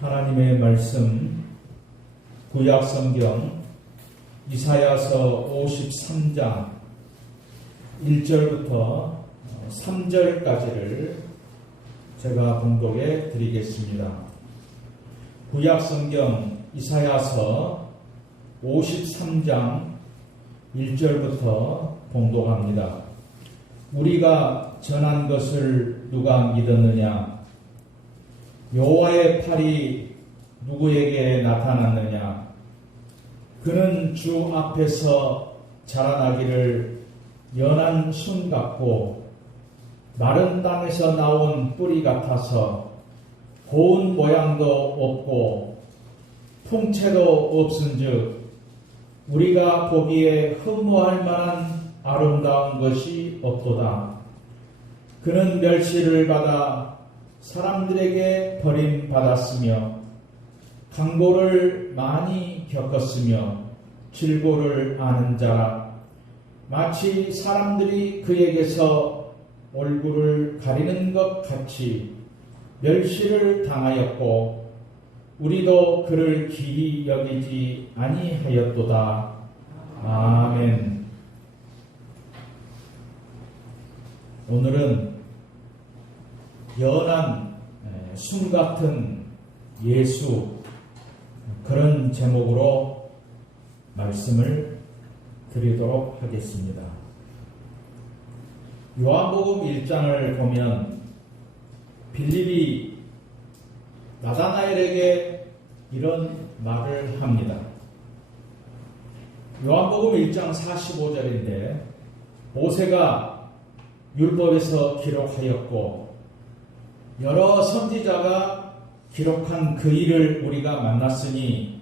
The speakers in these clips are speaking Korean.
하나님의 말씀 구약성경 이사야서 53장 1절부터 3절까지를 제가 봉독해 드리겠습니다. 구약성경 이사야서 53장 1절부터 봉독합니다. 우리가 전한 것을 누가 믿었느냐? 여호와의 팔이 누구에게 나타났느냐? 그는 주 앞에서 자라나기를 연한 순 같고 마른 땅에서 나온 뿌리 같아서 고운 모양도 없고 풍채도 없은즉 우리가 보기에 흠모할 만한 아름다운 것이 없도다. 그는 멸시를 받아 사람들에게 버림받았으며 강고를 많이 겪었으며 질고를 아는 자라. 마치 사람들이 그에게서 얼굴을 가리는 것 같이 멸시를 당하였고 우리도 그를 기이 여기지 아니하였도다. 아멘. 오늘은 연한 순 같은 예수, 그런 제목으로 말씀을 드리도록 하겠습니다. 요한복음 1장을 보면 빌립이 나다나엘에게 이런 말을 합니다. 요한복음 1장 45절인데 모세가 율법에서 기록하였고 여러 선지자가 기록한 그 일을 우리가 만났으니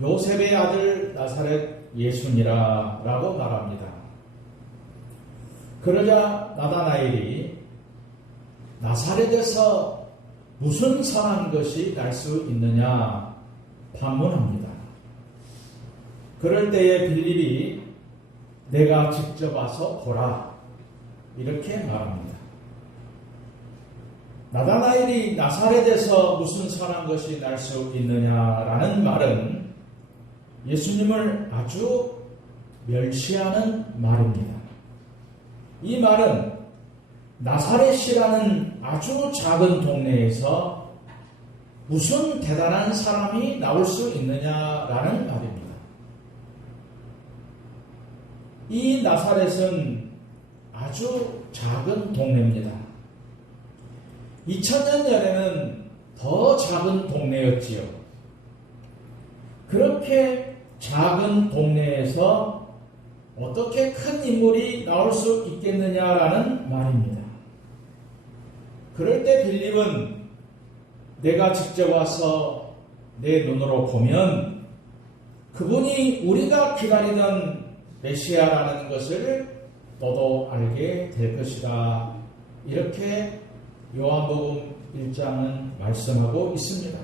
요셉의 아들 나사렛 예수니라 라고 말합니다. 그러자 나다나엘이 나사렛에서 무슨 선한 것이 날 수 있느냐 반문합니다. 그럴 때에 빌립이 내가 직접 와서 보라 이렇게 말합니다. 나다나엘이 나사렛에서 무슨 선한 것이 날 수 있느냐라는 말은 예수님을 아주 멸시하는 말입니다. 이 말은 나사렛이라는 아주 작은 동네에서 무슨 대단한 사람이 나올 수 있느냐라는 말입니다. 이 나사렛은 아주 작은 동네입니다. 2000년 전에는 더 작은 동네였지요. 그렇게 작은 동네에서 어떻게 큰 인물이 나올 수 있겠느냐라는 말입니다. 그럴 때 빌립은 내가 직접 와서 내 눈으로 보면 그분이 우리가 기다리던 메시아라는 것을 너도 알게 될 것이다. 이렇게 요한복음 1장은 말씀하고 있습니다.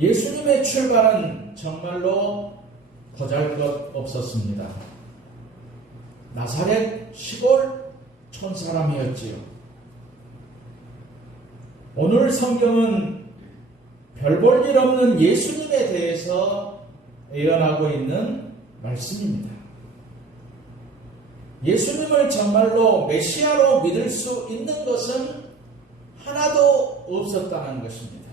예수님의 출발은 정말로 보잘것없었습니다. 나사렛 시골 촌사람이었지요. 오늘 성경은 별 볼 일 없는 예수님에 대해서 예언하고 있는 말씀입니다. 예수님을 정말로 메시아로 믿을 수 있는 것은 하나도 없었다는 것입니다.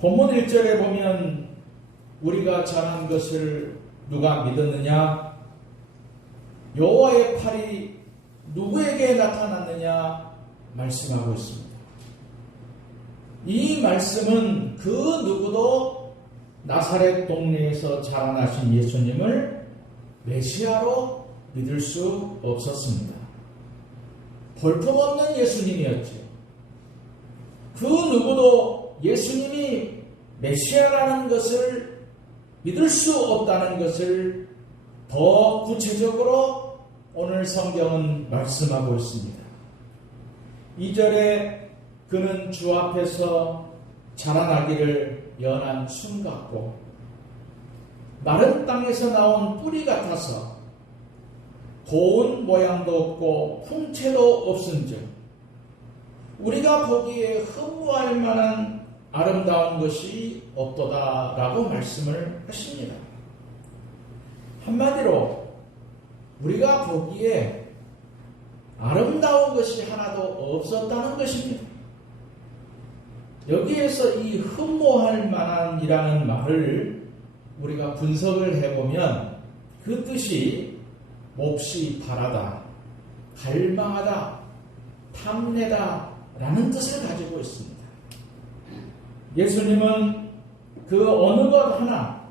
본문 1절에 보면 우리가 전한 것을 누가 믿었느냐? 여호와의 팔이 누구에게 나타났느냐? 말씀하고 있습니다. 이 말씀은 그 누구도 나사렛 동네에서 자라나신 예수님을 메시아로 믿을 수 없었습니다. 볼품없는 예수님이었죠. 그 누구도 예수님이 메시아라는 것을 믿을 수 없다는 것을 더 구체적으로 오늘 성경은 말씀하고 있습니다. 2절에 그는 주 앞에서 자라나기를 연한 순 같고 마른 땅에서 나온 뿌리 같아서 고운 모양도 없고 풍채도 없은즉 우리가 보기에 흠모할 만한 아름다운 것이 없도다라고 말씀을 하십니다. 한마디로 우리가 보기에 아름다운 것이 하나도 없었다는 것입니다. 여기에서 이 흠모할 만한이라는 말을 우리가 분석을 해보면 그 뜻이 몹시 바라다, 갈망하다, 탐내다 라는 뜻을 가지고 있습니다. 예수님은 그 어느 것 하나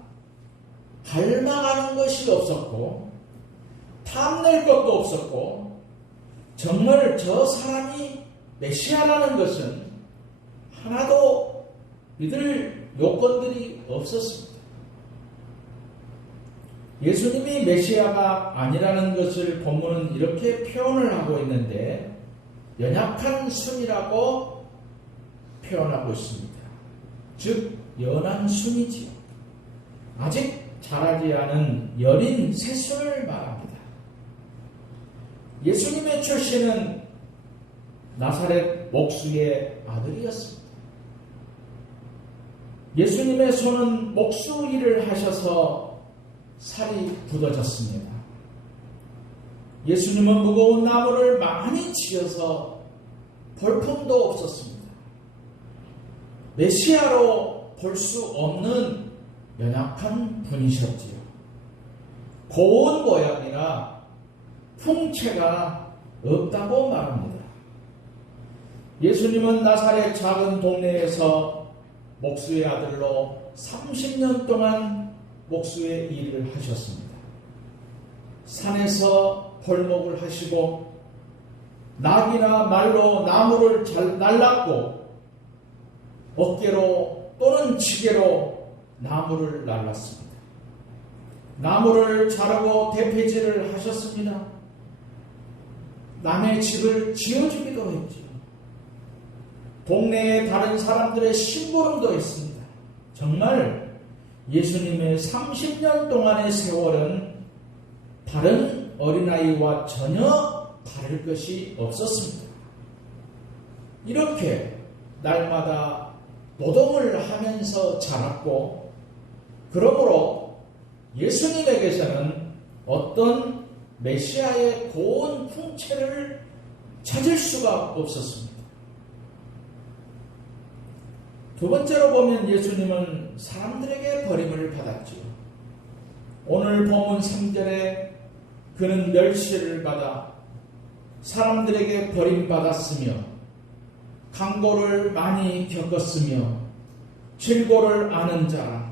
갈망하는 것이 없었고 탐낼 것도 없었고 정말 저 사람이 메시아라는 것은 하나도 믿을 요건들이 없었습니다. 예수님이 메시아가 아니라는 것을 본문은 이렇게 표현을 하고 있는데 연약한 순이라고 표현하고 있습니다. 즉 연한 순이지요. 아직 자라지 않은 여린 새순을 말합니다. 예수님의 출신은 나사렛 목수의 아들이었습니다. 예수님의 손은 목수 일을 하셔서 살이 굳어졌습니다. 예수님은 무거운 나무를 많이 지어서 볼품도 없었습니다. 메시아로 볼 수 없는 연약한 분이셨지요. 고운 모양이라 풍채가 없다고 말합니다. 예수님은 나사렛 작은 동네에서 목수의 아들로 30년 동안 목수의 일을 하셨습니다. 산에서 벌목을 하시고 낙이나 말로 나무를 잘 날랐고 어깨로 또는 지게로 나무를 날랐습니다. 나무를 자르고 대패질을 하셨습니다. 남의 집을 지어주기도 했지요. 동네의 다른 사람들의 심부름도 했습니다. 정말 예수님의 30년 동안의 세월은 다른 어린아이와 전혀 다를 것이 없었습니다. 이렇게 날마다 노동을 하면서 자랐고 그러므로 예수님에게서는 어떤 메시아의 고운 풍채를 찾을 수가 없었습니다. 두 번째로 보면 예수님은 사람들에게 버림을 받았지요. 오늘 본문 3절에 그는 멸시를 받아 사람들에게 버림받았으며 강고를 많이 겪었으며 질고를 아는 자라.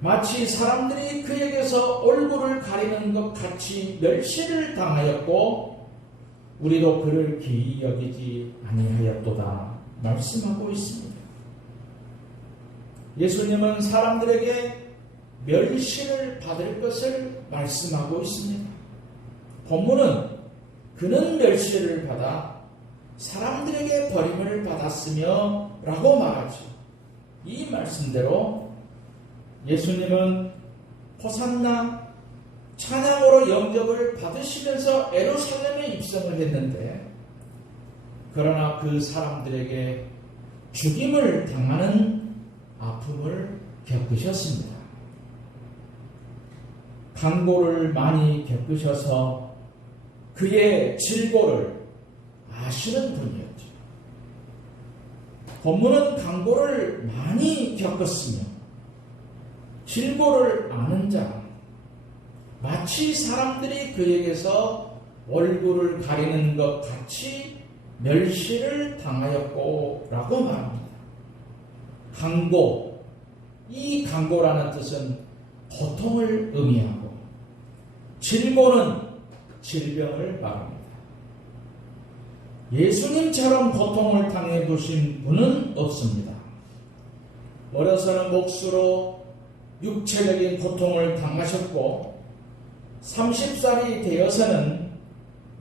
마치 사람들이 그에게서 얼굴을 가리는 것 같이 멸시를 당하였고 우리도 그를 기이 여기지 아니하였도다 말씀하고 있습니다. 예수님은 사람들에게 멸시를 받을 것을 말씀하고 있습니다. 본문은 그는 멸시를 받아 사람들에게 버림을 받았으며 라고 말하죠. 이 말씀대로 예수님은 호산나 찬양으로 영접을 받으시면서 예루살렘에 입성을 했는데 그러나 그 사람들에게 죽임을 당하는 아픔을 겪으셨습니다. 강고를 많이 겪으셔서 그의 질고를 아시는 분이었죠. 본문은 강고를 많이 겪었으며 질고를 아는 자, 마치 사람들이 그에게서 얼굴을 가리는 것 같이 멸시를 당하였고 라고 말합니다. 강고, 이 강고라는 뜻은 고통을 의미하고 질고는 질병을 말합니다. 예수님처럼 고통을 당해보신 분은 없습니다. 어려서는 목수로 육체적인 고통을 당하셨고 30살이 되어서는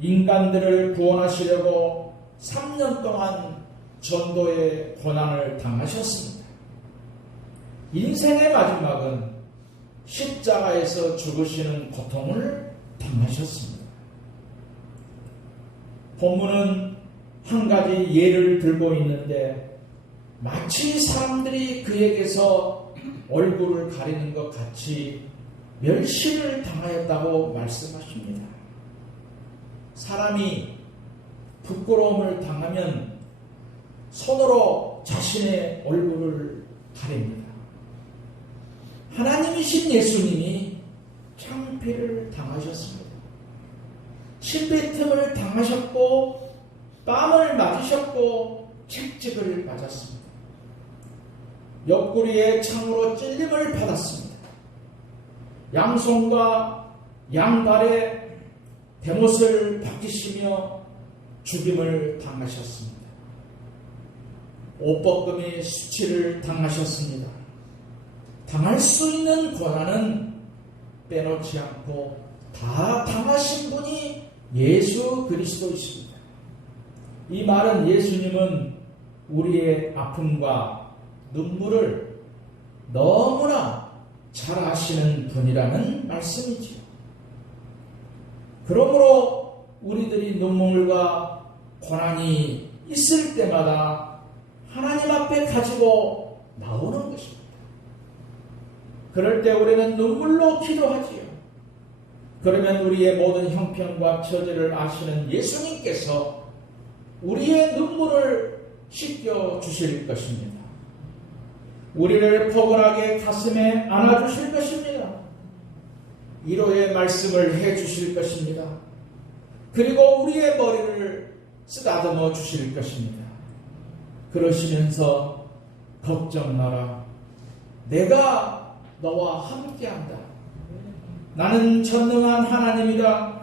인간들을 구원하시려고 3년 동안 전도의 고난을 당하셨습니다. 인생의 마지막은 십자가에서 죽으시는 고통을 당하셨습니다. 본문은 한 가지 예를 들고 있는데 마치 사람들이 그에게서 얼굴을 가리는 것 같이 멸시를 당하였다고 말씀하십니다. 사람이 부끄러움을 당하면 손으로 자신의 얼굴을 가립니다. 하나님이신 예수님이 창피를 당하셨습니다. 침뱉음을 당하셨고 뺨을 맞으셨고 채찍을 맞았습니다. 옆구리에 창으로 찔림을 받았습니다. 양손과 양발에 대못을 박히시며 죽임을 당하셨습니다. 옷벗김이 수치를 당하셨습니다. 당할 수 있는 권한은 빼놓지 않고 다 당하신 분이 예수 그리스도이십니다. 이 말은 예수님은 우리의 아픔과 눈물을 너무나 잘 아시는 분이라는 말씀이지요. 그러므로 우리들이 눈물과 고난이 있을 때마다 하나님 앞에 가지고 나오는 것입니다. 그럴 때 우리는 눈물로 기도하지요. 그러면 우리의 모든 형편과 처지를 아시는 예수님께서 우리의 눈물을 씻겨 주실 것입니다. 우리를 포근하게 가슴에 안아주실 것입니다. 위로의 말씀을 해주실 것입니다. 그리고 우리의 머리를 쓰다듬어 주실 것입니다. 그러시면서 걱정 마라. 내가 너와 함께한다. 나는 전능한 하나님이다.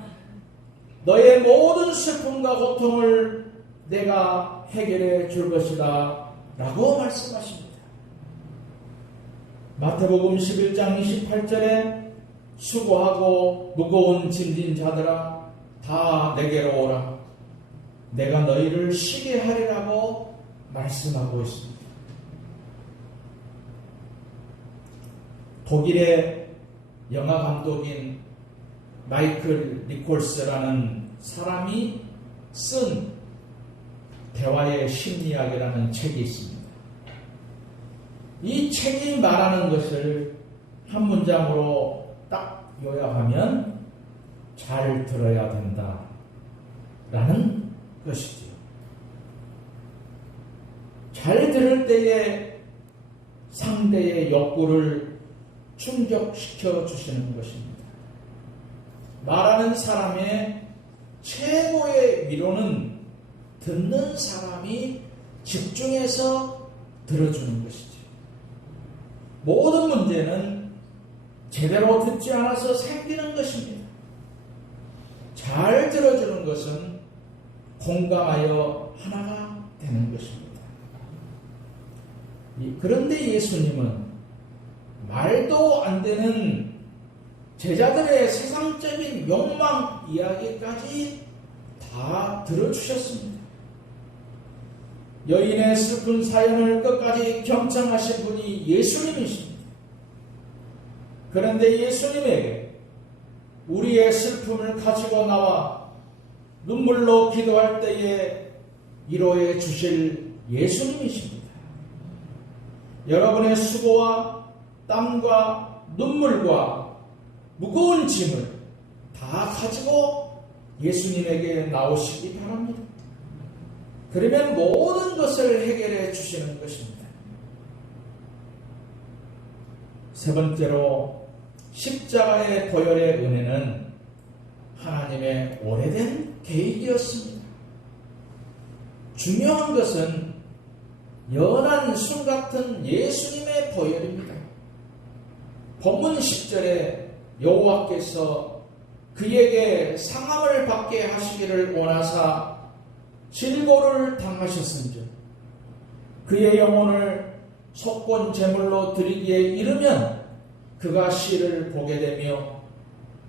너의 모든 슬픔과 고통을 내가 해결해 줄 것이다. 라고 말씀하십니다. 마태복음 11장 28절에 수고하고 무거운 짐진 자들아 다 내게로 오라. 내가 너희를 쉬게 하리라고 말씀하고 있습니다. 독일의 영화 감독인 마이클 니콜스라는 사람이 쓴 대화의 심리학이라는 책이 있습니다. 이 책이 말하는 것을 한 문장으로 딱 요약하면 잘 들어야 된다 라는 것이지요. 잘 들을 때에 상대의 욕구를 충족시켜 주시는 것입니다. 말하는 사람의 최고의 위로는 듣는 사람이 집중해서 들어주는 것이죠. 모든 문제는 제대로 듣지 않아서 생기는 것입니다. 잘 들어주는 것은 공감하여 하나가 되는 것입니다. 그런데 예수님은 말도 안 되는 제자들의 세상적인 욕망 이야기까지 다 들어주셨습니다. 여인의 슬픈 사연을 끝까지 경청하신 분이 예수님이십니다. 그런데 예수님에게 우리의 슬픔을 가지고 나와 눈물로 기도할 때에 위로해 주실 예수님이십니다. 여러분의 수고와 땀과 눈물과 무거운 짐을 다 가지고 예수님에게 나오시기 바랍니다. 그러면 모든 것을 해결해 주시는 것입니다. 세 번째로 십자가의 보혈의 은혜는 하나님의 오래된 계획이었습니다. 중요한 것은 연한 순 같은 예수님의 보혈입니다. 본문 10절에 여호와께서 그에게 상함을 받게 하시기를 원하사 질고를 당하셨은즉 그의 영혼을 속건 제물로 드리기에 이르면 그가 시를 보게 되며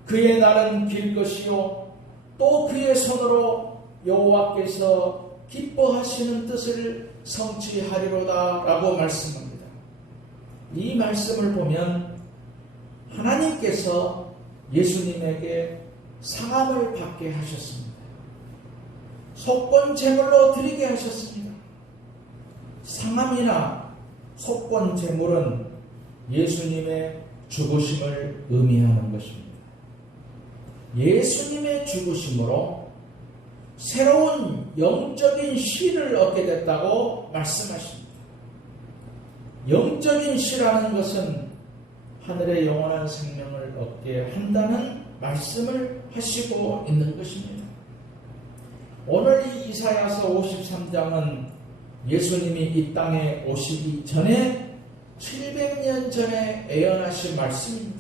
그의 날은 길 것이요 또 그의 손으로 여호와께서 기뻐하시는 뜻을 성취하리로다 라고 말씀합니다. 이 말씀을 보면 하나님께서 예수님에게 상함을 받게 하셨습니다. 속건 제물로 드리게 하셨습니다. 상함이나 속건 제물은 예수님의 죽으심을 의미하는 것입니다. 예수님의 죽으심으로 새로운 영적인 시를 얻게 됐다고 말씀하십니다. 영적인 시라는 것은 하늘의 영원한 생명을 얻게 한다는 말씀을 하시고 있는 것입니다. 오늘 이 이사야서 53장은 예수님이 이 땅에 오시기 전에 700년 전에 예언하신 말씀입니다.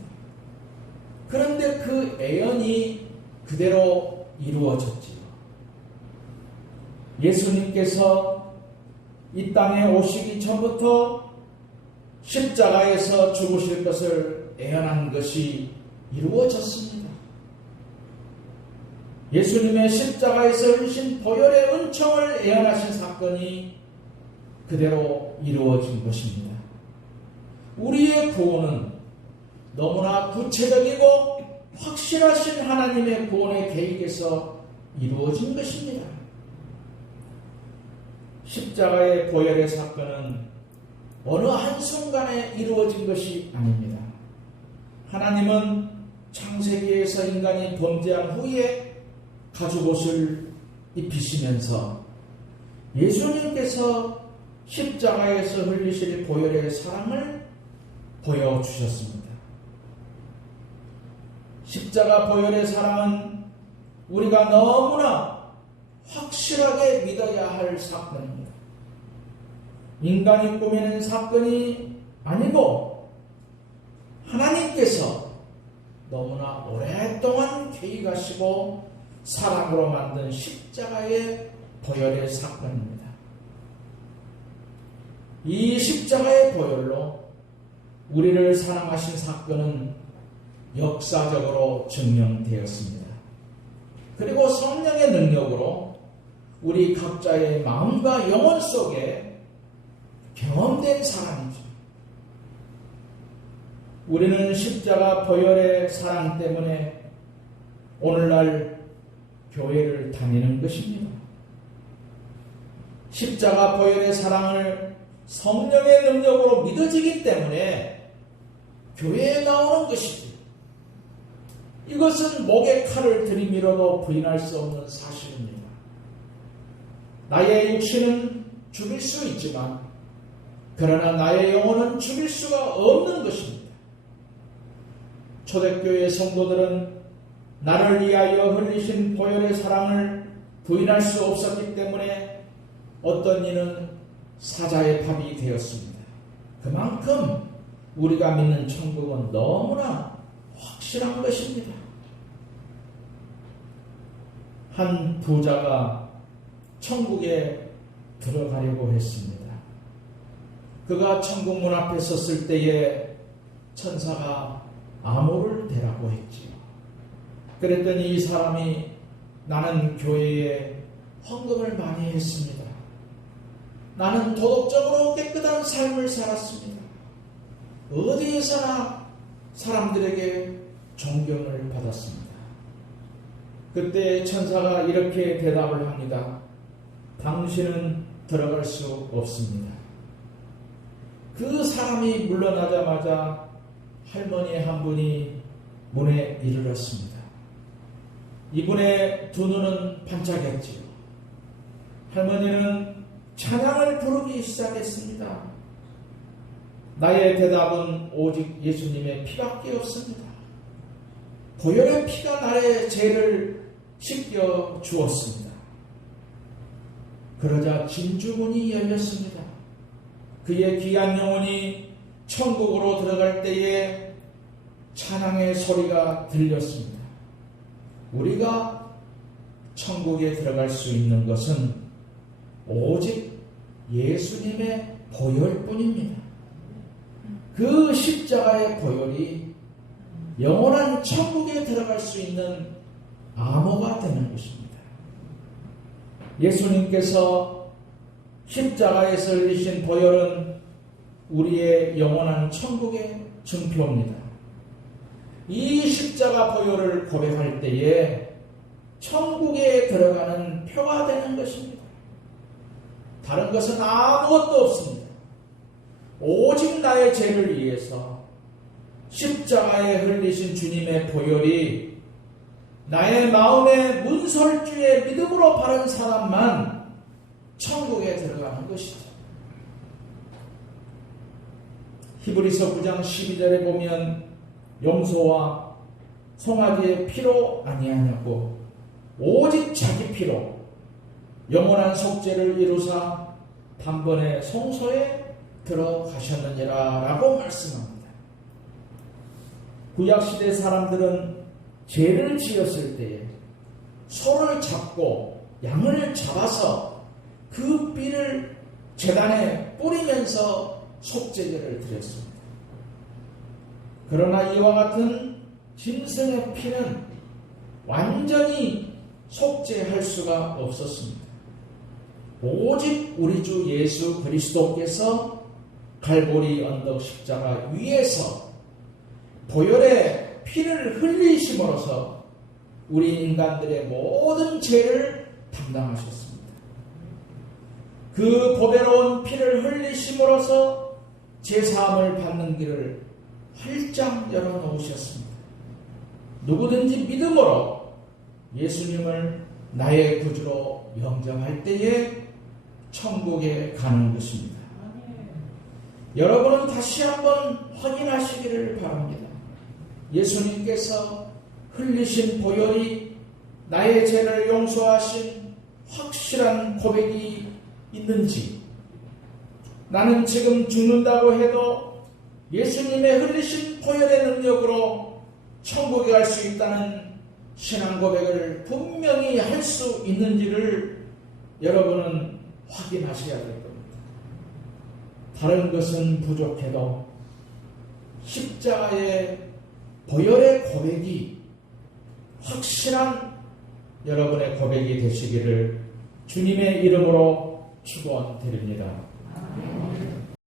그런데 그 예언이 그대로 이루어졌지요. 예수님께서 이 땅에 오시기 전부터 십자가에서 죽으실 것을 예언한 것이 이루어졌습니다. 예수님의 십자가에서 흘리신 보혈의 은총을 예언하신 사건이 그대로 이루어진 것입니다. 우리의 구원은 너무나 구체적이고 확실하신 하나님의 구원의 계획에서 이루어진 것입니다. 십자가의 보혈의 사건은 어느 한순간에 이루어진 것이 아닙니다. 하나님은 창세기에서 인간이 범죄한 후에 가죽옷을 입히시면서 예수님께서 십자가에서 흘리실 보혈의 사랑을 보여주셨습니다. 십자가 보혈의 사랑은 우리가 너무나 확실하게 믿어야 할 사건입니다. 인간이 꾸미는 사건이 아니고 하나님께서 너무나 오랫동안 계획하시고 사랑으로 만든 십자가의 보혈의 사건입니다. 이 십자가의 보혈로 우리를 사랑하신 사건은 역사적으로 증명되었습니다. 그리고 성령의 능력으로 우리 각자의 마음과 영혼 속에 경험된 사랑이죠. 우리는 십자가 보혈의 사랑 때문에 오늘날 교회를 다니는 것입니다. 십자가 보혈의 사랑을 성령의 능력으로 믿어지기 때문에 교회에 나오는 것이죠. 이것은 목에 칼을 들이밀어도 부인할 수 없는 사실입니다. 나의 육신은 죽일 수 있지만 그러나 나의 영혼은 죽일 수가 없는 것입니다. 초대교회 성도들은 나를 위하여 흘리신 보혈의 사랑을 부인할 수 없었기 때문에 어떤 이는 사자의 밥이 되었습니다. 그만큼 우리가 믿는 천국은 너무나 확실한 것입니다. 한 부자가 천국에 들어가려고 했습니다. 그가 천국 문 앞에 섰을 때에 천사가 암호를 대라고 했지요. 그랬더니 이 사람이 나는 교회에 헌금을 많이 했습니다. 나는 도덕적으로 깨끗한 삶을 살았습니다. 어디에서나 사람들에게 존경을 받았습니다. 그때 천사가 이렇게 대답을 합니다. 당신은 들어갈 수 없습니다. 그 사람이 물러나자마자 할머니 한 분이 문에 이르렀습니다. 이분의 두 눈은 반짝였지요. 할머니는 찬양을 부르기 시작했습니다. 나의 대답은 오직 예수님의 피밖에 없습니다. 보혈의 피가 나의 죄를 씻겨 주었습니다. 그러자 진주문이 열렸습니다. 그의 귀한 영혼이 천국으로 들어갈 때에 찬양의 소리가 들렸습니다. 우리가 천국에 들어갈 수 있는 것은 오직 예수님의 보혈뿐입니다. 그 십자가의 보혈이 영원한 천국에 들어갈 수 있는 암호가 되는 것입니다. 예수님께서 십자가에서 흘리신 보혈은 우리의 영원한 천국의 증표입니다. 이 십자가 보혈을 고백할 때에 천국에 들어가는 표가 되는 것입니다. 다른 것은 아무것도 없습니다. 오직 나의 죄를 위해서 십자가에 흘리신 주님의 보혈이 나의 마음의 문설주에 믿음으로 바른 사람만 천국에 들어가는 것이죠. 히브리서 9장 12절에 보면 염소와 송아지의 피로 아니하냐고 오직 자기 피로 영원한 속죄를 이루사 단번에 성소에 들어가셨느니라 라고 말씀합니다. 구약시대 사람들은 죄를 지었을 때에 소를 잡고 양을 잡아서 그 삐를 제단에 뿌리면서 속죄제를 드렸습니다. 그러나 이와 같은 짐승의 피는 완전히 속죄할 수가 없었습니다. 오직 우리 주 예수 그리스도께서 갈보리 언덕 십자가 위에서 보혈의 피를 흘리심으로써 우리 인간들의 모든 죄를 담당하셨습니다. 그 보배로운 피를 흘리심으로써 제사함을 받는 길을 활짝 열어놓으셨습니다. 누구든지 믿음으로 예수님을 나의 구주로 영접할 때에 천국에 가는 것입니다. 여러분은 다시 한번 확인하시기를 바랍니다. 예수님께서 흘리신 보혈이 나의 죄를 용서하신 확실한 고백이 있는지, 나는 지금 죽는다고 해도 예수님의 흘리신 보혈의 능력으로 천국에 갈 수 있다는 신앙 고백을 분명히 할 수 있는지를 여러분은 확인하셔야 될 겁니다. 다른 것은 부족해도 십자가의 보혈의 고백이 확실한 여러분의 고백이 되시기를 주님의 이름으로 축원드립니다.